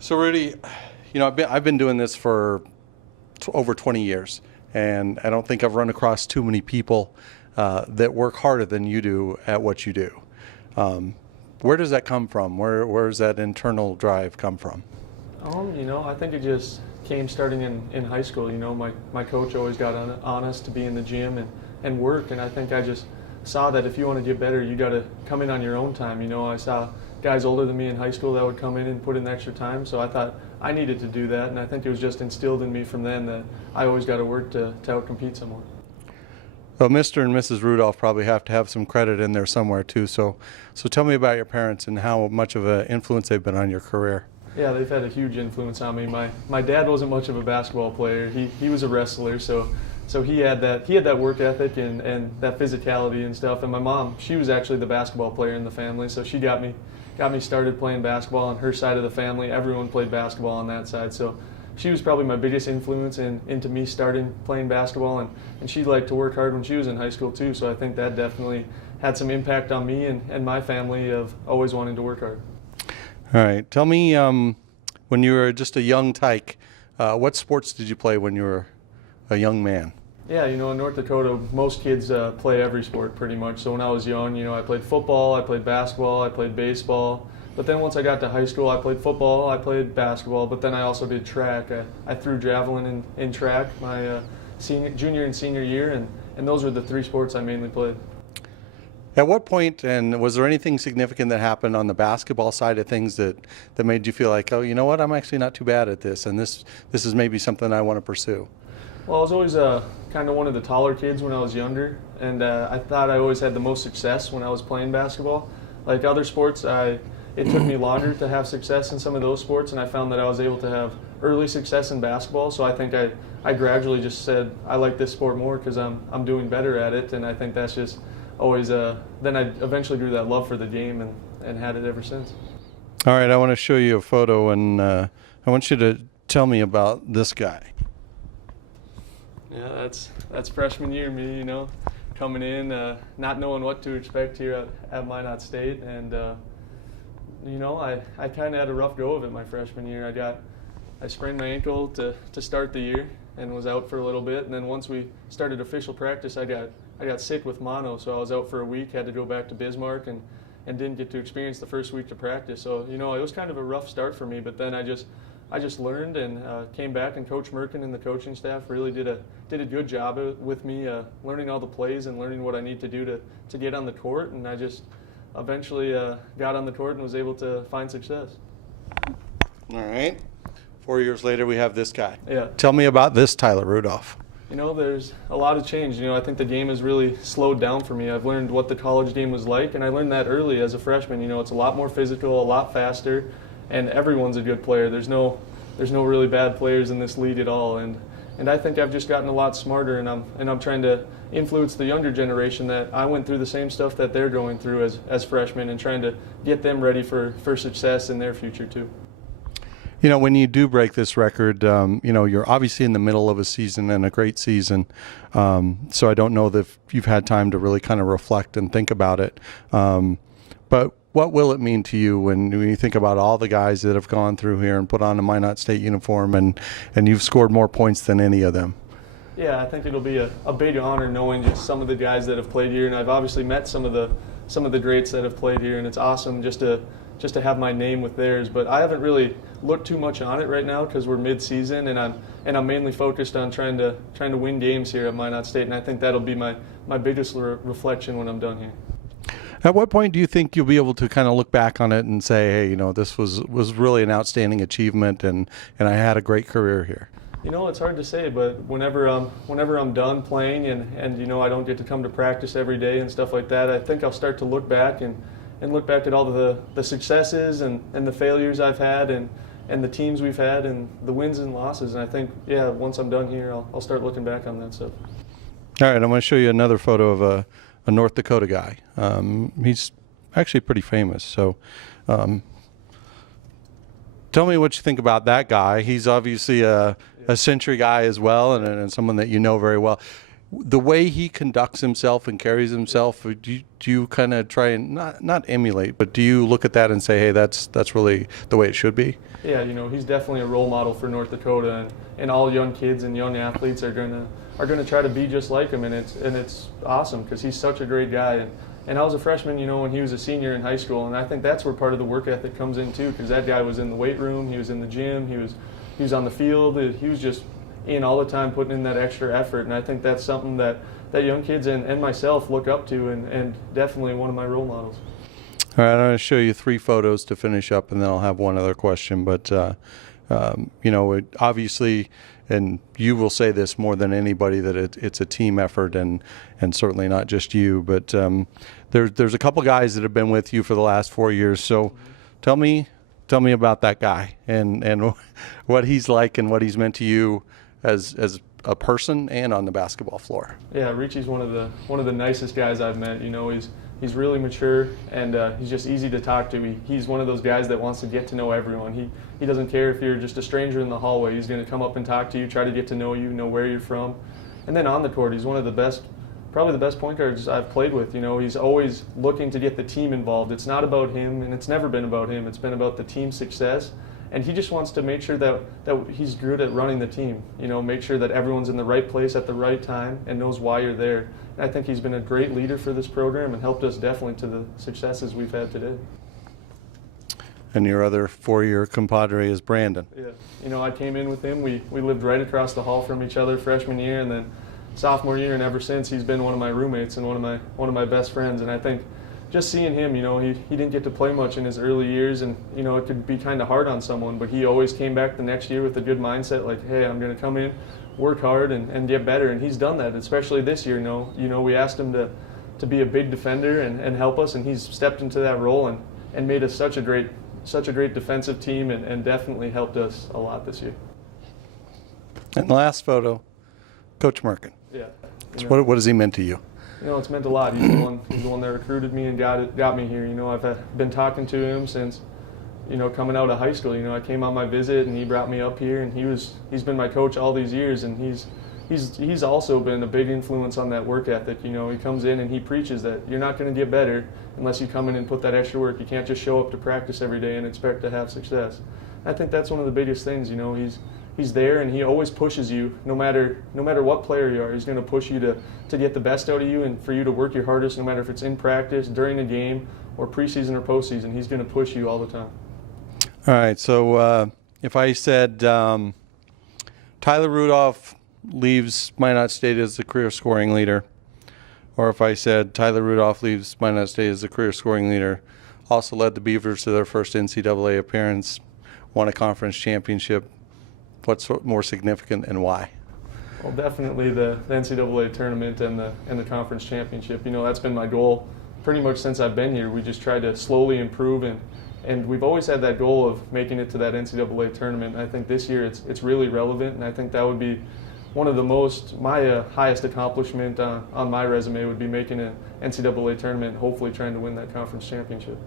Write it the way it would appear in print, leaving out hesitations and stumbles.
So Rudy, I've been doing this for over 20 years, and I don't think I've run across too many people that work harder than you do at what you do. Um, where does that come from? Where does that internal drive come from? I think it just came starting in high school. My coach always got on us to be in the gym and work, and I think I just saw that if you want to get better, you got to come in on your own time. I saw guys older than me in high school that would come in and put in extra time, so I thought I needed to do that, and I think it was just instilled in me from then that I always got to work to outcompete someone. Well, Mr. and Mrs. Rudolph probably have to have some credit in there somewhere too. So tell me about your parents and how much of an influence they've been on your career. Yeah, they've had a huge influence on me. My dad wasn't much of a basketball player. He was a wrestler, so he had that work ethic and that physicality and stuff. And my mom, she was actually the basketball player in the family, so she got me started playing basketball on her side of the family. Everyone played basketball on that side, so she was probably my biggest influence into me starting playing basketball. And she liked to work hard when she was in high school too, so I think that definitely had some impact on me and my family of always wanting to work hard. All right, tell me, when you were just a young tyke, what sports did you play when you were a young man? Yeah, in North Dakota, most kids play every sport pretty much. So when I was young, I played football, I played basketball, I played baseball. But then once I got to high school, I played football, I played basketball, but then I also did track. I threw javelin in track my junior and senior year, and those were the three sports I mainly played. At what point, and was there anything significant that happened on the basketball side of things that made you feel like, oh, you know what, I'm actually not too bad at this, and this is maybe something I want to pursue? Well, I was always kind of one of the taller kids when I was younger, and I thought I always had the most success when I was playing basketball. Like other sports, it took me longer to have success in some of those sports, and I found that I was able to have early success in basketball. So I think I gradually just said I like this sport more because I'm doing better at it, and I think that's just always. Then I eventually grew that love for the game and had it ever since. All right, I want to show you a photo, and I want you to tell me about this guy. Yeah, that's freshman year me, coming in, not knowing what to expect here at Minot State, and I kind of had a rough go of it my freshman year. I sprained my ankle to start the year and was out for a little bit, and then once we started official practice, I got sick with mono, so I was out for a week, had to go back to Bismarck, and didn't get to experience the first week to practice. So it was kind of a rough start for me, but then I just learned and came back, and Coach Merkin and the coaching staff really did a good job with me, learning all the plays and learning what I need to do to get on the court, and I just eventually got on the court and was able to find success. All right. 4 years later, we have this guy. Yeah. Tell me about this Tyler Rudolph. There's a lot of change. I think the game has really slowed down for me. I've learned what the college game was like, and I learned that early as a freshman. It's a lot more physical, a lot faster, and everyone's a good player. There's no really bad players in this league at all, and I think I've just gotten a lot smarter, and I'm trying to influence the younger generation that I went through the same stuff that they're going through as freshmen, and trying to get them ready for success in their future too. When you do break this record, you're obviously in the middle of a season and a great season. So I don't know that you've had time to really kind of reflect and think about it. But what will it mean to you when you think about all the guys that have gone through here and put on a Minot State uniform, and you've scored more points than any of them? Yeah, I think it'll be a big honor knowing just some of the guys that have played here, and I've obviously met some of the greats that have played here, and it's awesome just to have my name with theirs. But I haven't really looked too much on it right now because we're mid-season, and I'm mainly focused on trying to win games here at Minot State, and I think that'll be my biggest reflection when I'm done here. At what point do you think you'll be able to kind of look back on it and say, hey, this was really an outstanding achievement, and I had a great career here? It's hard to say, but whenever I'm done playing and I don't get to come to practice every day and stuff like that, I think I'll start to look back and look back at all the successes and the failures I've had and the teams we've had and the wins and losses. And I think, once I'm done here, I'll start looking back on that stuff. All right, I'm going to show you another photo of a North Dakota guy. He's actually pretty famous. So tell me what you think about that guy. He's obviously a Century guy as well, and someone that you know very well. the way he conducts himself and carries himself, do you kind of try and not emulate, but do you look at that and say, hey, that's really the way it should be? Yeah, he's definitely a role model for North Dakota, and all young kids and young athletes are gonna try to be just like him, and it's awesome because he's such a great guy. And I was a freshman, when he was a senior in high school, and I think that's where part of the work ethic comes in too, because that guy was in the weight room, he was in the gym, he was on the field, he was just in all the time putting in that extra effort, and I think that's something that young kids and myself look up to, and definitely one of my role models. All right, I'm going to show you 3 photos to finish up, and then I'll have one other question. But, obviously, and you will say this more than anybody, that it's a team effort, and certainly not just you. But there's a couple guys that have been with you for the last 4 years. So tell me about that guy and what he's like and what he's meant to you as a person and on the basketball floor. Yeah, Richie's one of the nicest guys I've met. He's really mature, and he's just easy to talk to. He's one of those guys that wants to get to know everyone. He doesn't care if you're just a stranger in the hallway. He's going to come up and talk to you, try to get to know you, know where you're from. And then on the court, he's one of the best, probably the best point guards I've played with. He's always looking to get the team involved. It's not about him, and it's never been about him. It's been about the team's success. And he just wants to make sure that he's good at running the team. Make sure that everyone's in the right place at the right time and knows why you're there. And I think he's been a great leader for this program and helped us definitely to the successes we've had today. And your other 4-year compadre is Brandon. Yeah, I came in with him. We lived right across the hall from each other freshman year, and then sophomore year, and ever since he's been one of my roommates and one of my best friends. And I think just seeing him, he didn't get to play much in his early years, and it could be kind of hard on someone, but he always came back the next year with a good mindset, like, hey, I'm going to come in, work hard, and get better. And he's done that, especially this year. We asked him to be a big defender and help us, and he's stepped into that role and made us such a great defensive team, and definitely helped us a lot this year. And the last photo, Coach Merkin. Yeah. What has he meant to you? It's meant a lot. He's the one that recruited me and got me here. I've been talking to him since, coming out of high school. I came on my visit and he brought me up here, and he's been my coach all these years, and he's also been a big influence on that work ethic. He comes in and he preaches that you're not going to get better unless you come in and put that extra work. You can't just show up to practice every day and expect to have success. I think that's one of the biggest things. He's there, and he always pushes you. No matter what player you are, he's going to push you to get the best out of you and for you to work your hardest, no matter if it's in practice, during a game, or preseason or postseason. He's going to push you all the time. All right, so if I said Tyler Rudolph leaves Minot State as the career scoring leader, or if I said Tyler Rudolph leaves Minot State as the career scoring leader, also led the Beavers to their first NCAA appearance, won a conference championship, what's more significant and why? Well, definitely the NCAA tournament and the conference championship. That's been my goal pretty much since I've been here. We just try to slowly improve, and we've always had that goal of making it to that NCAA tournament. And I think this year it's really relevant, and I think that would be one of my highest accomplishment on my resume would be making an NCAA tournament and hopefully trying to win that conference championship.